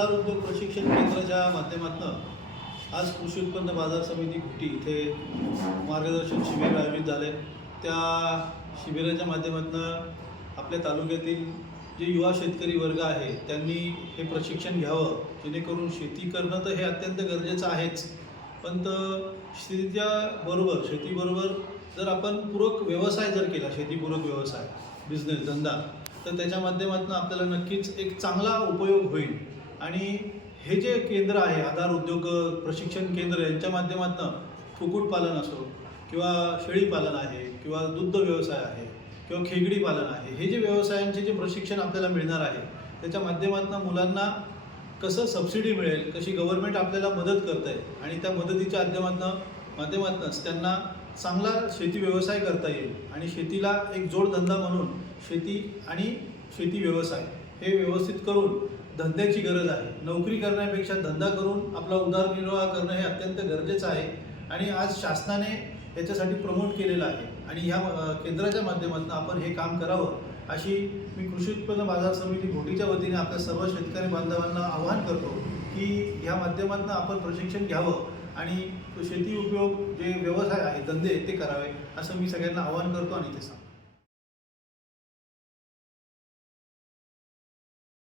आधार उद्योग प्रशिक्षण केंद्राच्या माध्यमातून आज कृषी उत्पन्न बाजार समिती घुटी इथे मार्गदर्शन शिबिर आयोजित झाले. त्या शिबिराच्या माध्यमातून आपल्या तालुक्यातील जे युवा शेतकरी वर्ग आहे त्यांनी हे प्रशिक्षण घ्यावं. जेणेकरून शेती करणं तर हे अत्यंत गरजेचं आहेच. पण तर शेतीच्या बरोबर शेतीबरोबर जर आपण पूरक व्यवसाय जर केला शेतीपूरक व्यवसाय बिझनेस धंदा तर त्याच्या माध्यमातून आपल्याला नक्कीच एक चांगला उपयोग होईल. आणि हे जे केंद्र आहे आधार उद्योग प्रशिक्षण केंद्र यांच्या माध्यमातून कुक्कुटपालन असो किंवा शेळीपालन आहे किंवा दुग्ध व्यवसाय आहे किंवा खेगडी पालन आहे हे जे व्यवसायांचे जे प्रशिक्षण आपल्याला मिळणार आहे त्याच्या माध्यमातून मुलांना कसं सबसिडी मिळेल कशी गव्हर्नमेंट आपल्याला मदत करत आहे आणि त्या मदतीच्या माध्यमातून माध्यमातूनच त्यांना चांगला शेती व्यवसाय करता येईल आणि शेतीला एक जोडधंदा म्हणून शेती आणि शेती व्यवसाय हे व्यवस्थित करून धंद्याची गरज आहे. नोकरी करण्यापेक्षा धंदा करून आपला उदारनिर्वाह करणं हे अत्यंत गरजेचं आहे. आणि आज शासनाने याच्यासाठी प्रमोट केलेलं आहे. आणि ह्या केंद्राच्या माध्यमातून आपण हे काम करावं अशी मी कृषी उत्पन्न बाजार समिती घोटीच्या वतीने आपल्या सर्व शेतकरी बांधवांना आवाहन करतो की ह्या माध्यमातून आपण प्रशिक्षण घ्यावं आणि शेती उपयोग जे व्यवसाय आहे धंदे ते करावे असं मी सगळ्यांना आवाहन करतो आणि ते सांगतो.